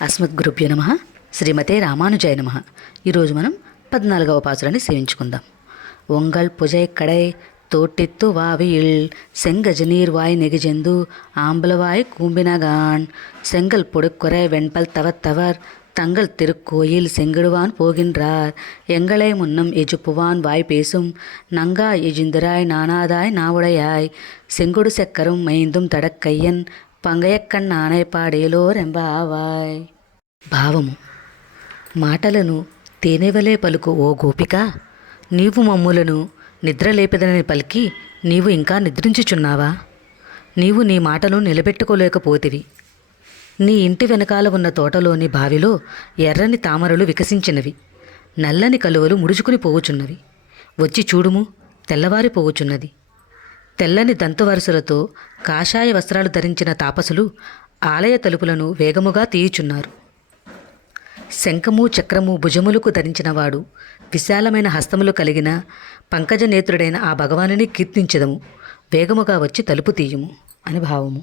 అస్మద్గురుభ్యో నమ. శ్రీమతే రామానుజాయ నమ. ఈరోజు మనం 14వ పాసురాన్ని సేవించుకుందాం. ఒంగల్ పుజై కడై తోటిత్తు వావియిల్ செங்கஜ நீர்வாய் நெகிஜெந்து ஆம்பலவாய் கூம்பினகான் செங்கல் பொடுக்குறை வெண்பல் தவத்தவர் தங்கள் திருக்கோயில் செங்கிடுவான் போகின்றார் எங்களை முன்னம் எஜுப்புவான் வாய் பேசும் நங்கா எஜிந்திராய் நானாதாய் நாவுடையாய் செங்கொடு செக்கரும் மைந்தும் தடக்கையன் పంగయక్కన్నానై పాడేలో రెంబావాయ్. భావము: మాటలను తేనెవలే పలుకు ఓ గోపిక, నీవు మమ్ములను నిద్రలేపెదనని పలికి నీవు ఇంకా నిద్రించుచున్నావా? నీవు నీ మాటను నిలబెట్టుకోలేకపోతివి. నీ ఇంటి వెనకాల ఉన్న తోటలోని బావిలో ఎర్రని తామరలు వికసించినవి, నల్లని కలువలు ముడుచుకుని పోవుచున్నవి. వచ్చి చూడుము, తెల్లవారిపోవుచున్నది. తెల్లని దంతువరుసలతో కాషాయ వస్త్రాలు ధరించిన తాపసులు ఆలయ తలుపులను వేగముగా తీయుచున్నారు. శంఖము చక్రము భుజములకు ధరించినవాడు, విశాలమైన హస్తములు కలిగిన పంకజనేత్రుడైన ఆ భగవానుని కీర్తించెదము. వేగముగా వచ్చి తలుపు తీయుము అని భావము.